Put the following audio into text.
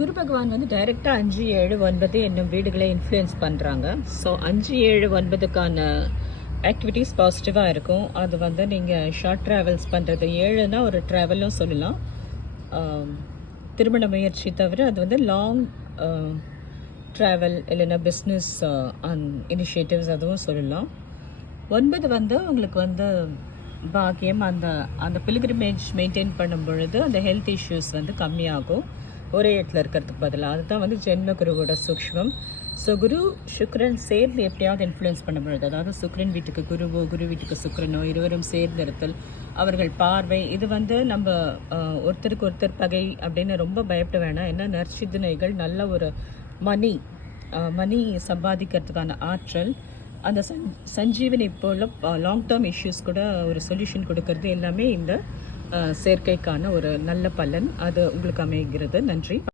குரு பகவான் வந்து டைரெக்டாக 5, 7, 9 என்னும் வீடுகளை இன்ஃப்ளூயன்ஸ் பண்ணுறாங்க. ஸோ 5, 7, 9க்கான ஆக்டிவிட்டீஸ் பாசிட்டிவாக இருக்கும். அது வந்து நீங்கள் ஷார்ட் ட்ராவல்ஸ் பண்ணுறது, 7னா ஒரு ட்ராவலும் சொல்லலாம். திருமண முயற்சி தவிர அது வந்து லாங் ட்ராவல் இல்லைன்னா பிஸ்னஸ் இனிஷியேட்டிவ்ஸ் அதுவும் சொல்லலாம். 9 வந்து உங்களுக்கு வந்து பாக்கியம். அந்த அந்த பிலிகிரிமேஜ் மெயின்டைன் பண்ணும் பொழுது அந்த ஹெல்த் இஷ்யூஸ் வந்து கம்மியாகும் ஒரே இடத்துல இருக்கிறதுக்கு பதிலாக. அதுதான் வந்து ஜென்ம குருவோட சூக்ஷ்மம். ஸோ குரு சுக்ரன் சேர்ந்து எப்படியாவது இன்ஃப்ளூயன்ஸ் பண்ண பொழுது, அதாவது சுக்ரன் வீட்டுக்கு குருவோ குரு வீட்டுக்கு சுக்ரனோ இருவரும் சேர்ந்து இருத்தல், அவர்கள் பார்வை, இது வந்து நம்ம ஒருத்தருக்கு ஒருத்தர் பகை அப்படின்னு ரொம்ப பயப்பட வேணாம். ஏன்னா நற்சிந்தனைகள் நல்ல ஒரு மணி சம்பாதிக்கிறதுக்கான ஆற்றல், அந்த சஞ்சீவனி போல லாங் டேர்ம் இஷ்யூஸ் கூட ஒரு சொல்யூஷன் கொடுக்கறது எல்லாமே இந்த சேர்க்கைக்கான ஒரு நல்ல பலன் அது உங்களுக்கு அமைகிறது. நன்றி.